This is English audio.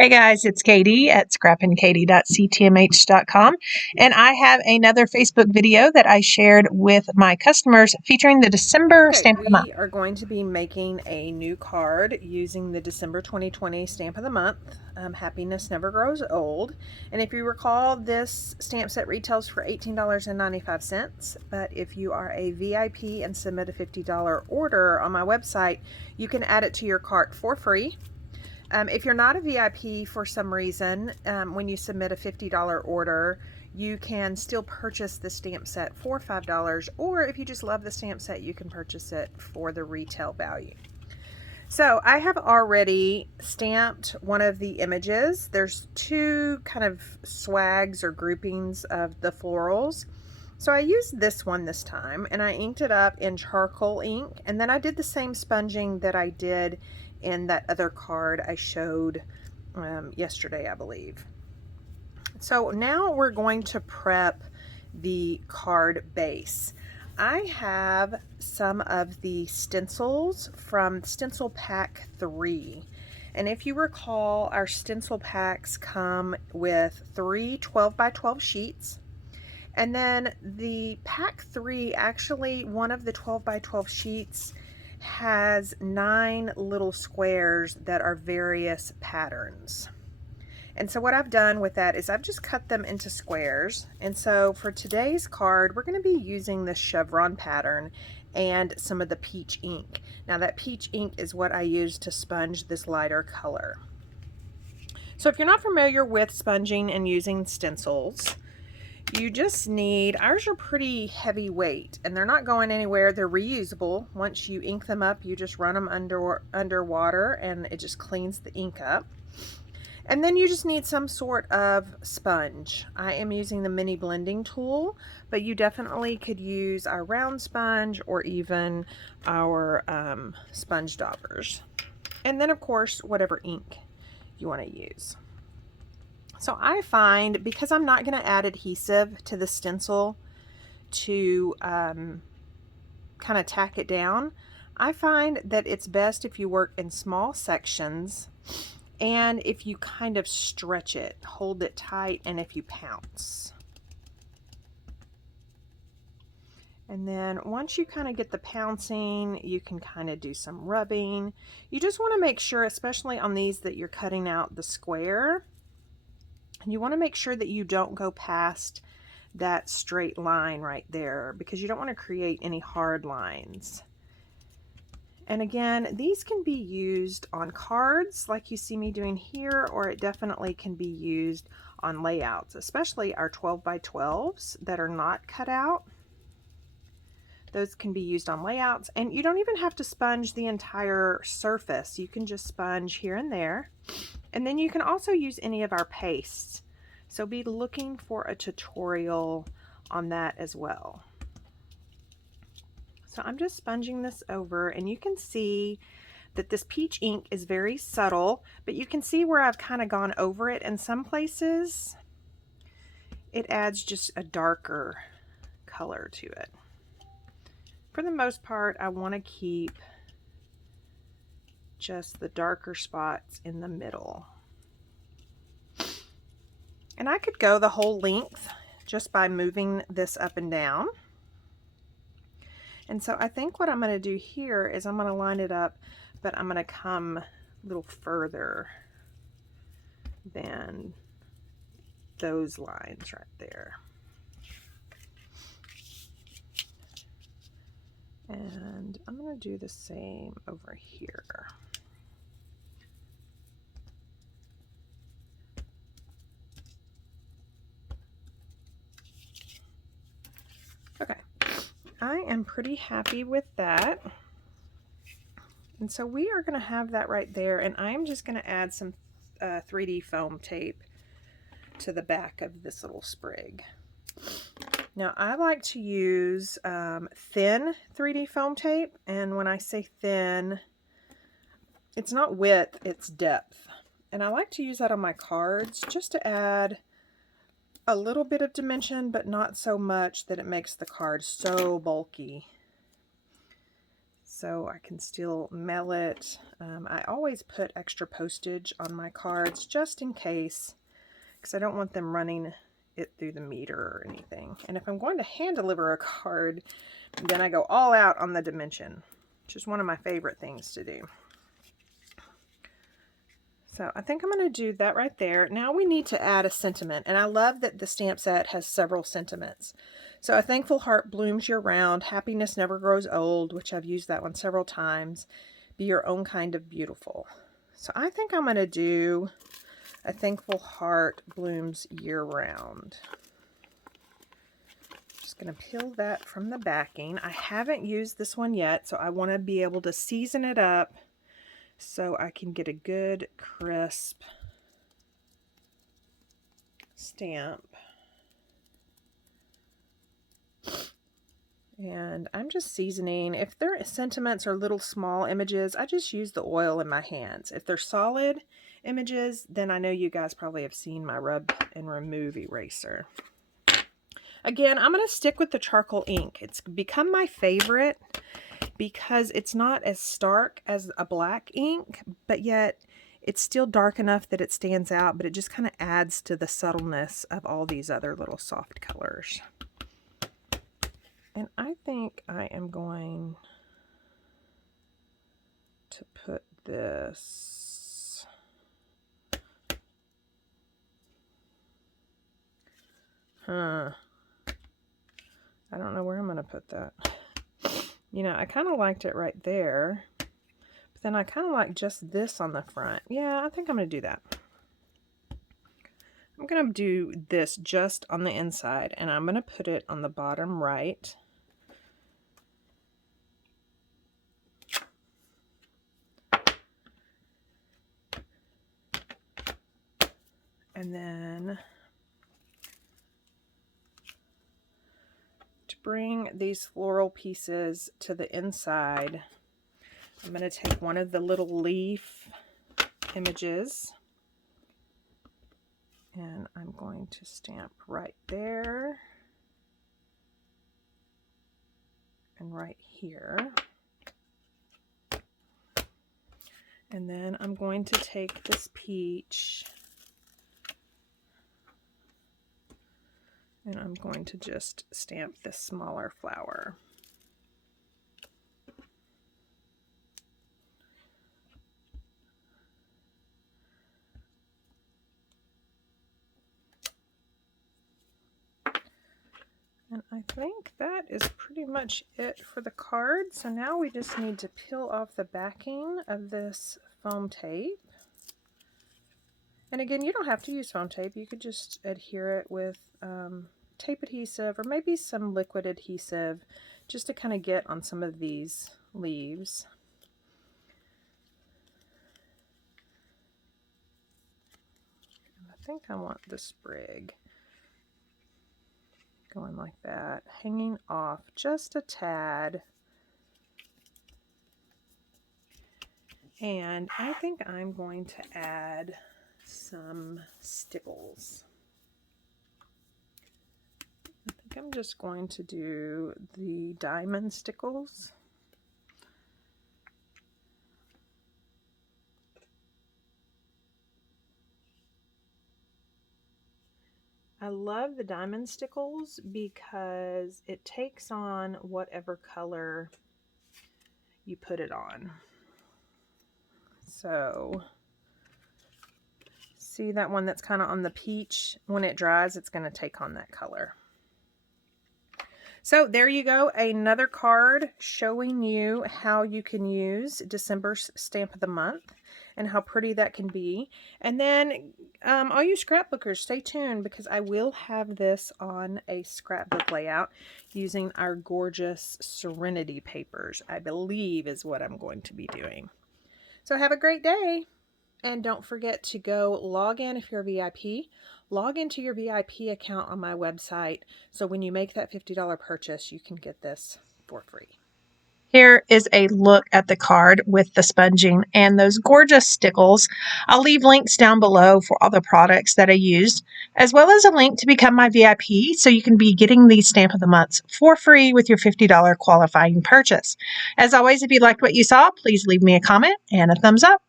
Hey guys, it's Katie at scrappingkatie.ctmh.com, and I have another Facebook video that I shared with my customers featuring the December stamp of the month. We are going to be making a new card using the December 2020 stamp of the month. Happiness never grows old. And if you recall, this stamp set retails for $18.95. But if you are a VIP and submit a $50 order on my website, you can add it to your cart for free. If you're not a VIP for some reason, when you submit a $50 order, you can still purchase the stamp set for $5, or if you just love the stamp set, you can purchase it for the retail value. So I have already stamped one of the images. There's two kind of swags or groupings of the florals. So I used this one this time, and I inked it up in charcoal ink, and then I did the same sponging that I did in that other card I showed yesterday, I believe. So now we're going to prep the card base. I have some of the stencils from Stencil Pack 3. And if you recall, our stencil packs come with 3 12 by 12 sheets. And then the pack 3, actually one of the 12 by 12 sheets has 9 little squares that are various patterns. And so what I've done with that is I've just cut them into squares. And so for today's card, we're going to be using the chevron pattern and some of the peach ink. Now that peach ink is what I use to sponge this lighter color. So if you're not familiar with sponging and using stencils, you just need, ours are pretty heavyweight and they're not going anywhere. They're reusable. Once you ink them up, you just run them under water and it just cleans the ink up. And then you just need some sort of sponge. I am using the mini blending tool, but you definitely could use our round sponge or even our sponge daubers. And then of course, whatever ink you want to use. So I find, because I'm not going to add adhesive to the stencil to kind of tack it down, I find that it's best if you work in small sections and if you kind of stretch it, hold it tight, and if you pounce. And then once you kind of get the pouncing, you can kind of do some rubbing. You just want to make sure, especially on these that you're cutting out the square, you want to make sure that you don't go past that straight line right there because you don't want to create any hard lines. And again, these can be used on cards like you see me doing here, or it definitely can be used on layouts, especially our 12 by 12s that are not cut out. Those can be used on layouts, and you don't even have to sponge the entire surface. You can just sponge here and there. And then you can also use any of our pastes. So be looking for a tutorial on that as well. So I'm just sponging this over, and you can see that this peach ink is very subtle, but you can see where I've kind of gone over it in some places. It adds just a darker color to it. For the most part, I want to keep just the darker spots in the middle. And I could go the whole length just by moving this up and down. And so I think what I'm going to do here is I'm going to line it up, but I'm going to come a little further than those lines right there. And I'm going to do the same over here. Okay, I am pretty happy with that. And so we are going to have that right there, and I'm just going to add some 3D foam tape to the back of this little sprig. Now I like to use thin 3D foam tape, and when I say thin, it's not width, it's depth. And I like to use that on my cards just to add a little bit of dimension, but not so much that it makes the card so bulky. so I can still mail it. I always put extra postage on my cards just in case, because I don't want them running it through the meter or anything. And if I'm going to hand deliver a card, then I go all out on the dimension, which is one of my favorite things to do. So I think I'm going to do that right there. Now we need to add a sentiment, and I love that the stamp set has several sentiments. So a thankful heart blooms year round, happiness never grows old, which I've used that one several times, be your own kind of beautiful. So I think I'm going to do a thankful heart blooms year round. Just going to peel that from the backing. I haven't used this one yet, so I want to be able to season it up so I can get a good crisp stamp. And I'm just seasoning. If their sentiments are little small images, I just use the oil in my hands. If they're solid images, then I know you guys probably have seen my rub and remove eraser. Again, I'm going to stick with the charcoal ink. It's become my favorite because it's not as stark as a black ink, but yet it's still dark enough that it stands out, but it just kind of adds to the subtleness of all these other little soft colors. And I think I am going to put this I don't know where I'm going to put that. You know, I kind of liked it right there, but then I kind of like just this on the front. Yeah, I think I'm going to do that. I'm going to do this just on the inside, and I'm going to put it on the bottom right. And then to bring these floral pieces to the inside, I'm going to take one of the little leaf images, and I'm going to stamp right there and right here. And then I'm going to take this peach and I'm going to just stamp this smaller flower. And I think that is pretty much it for the card. So now we just need to peel off the backing of this foam tape. And again, you don't have to use foam tape. You could just adhere it with tape adhesive or maybe some liquid adhesive just to kind of get on some of these leaves. And I think I want the sprig going like that, hanging off just a tad. And I think I'm going to add some stickles. I think I'm just going to do the diamond stickles. I love the diamond stickles because it takes on whatever color you put it on. So see that one that's kind of on the peach? When it dries, it's going to take on that color. So there you go, another card showing you how you can use December's stamp of the month and how pretty that can be. And then all you scrapbookers, stay tuned because I will have this on a scrapbook layout using our gorgeous Serenity papers, I believe is what I'm going to be doing. So have a great day. And don't forget to go log in if you're a VIP. Log into your VIP account on my website so when you make that $50 purchase, you can get this for free. Here is a look at the card with the sponging and those gorgeous stickles. I'll leave links down below for all the products that I used, as well as a link to become my VIP so you can be getting these Stamp of the Months for free with your $50 qualifying purchase. As always, if you liked what you saw, please leave me a comment and a thumbs up.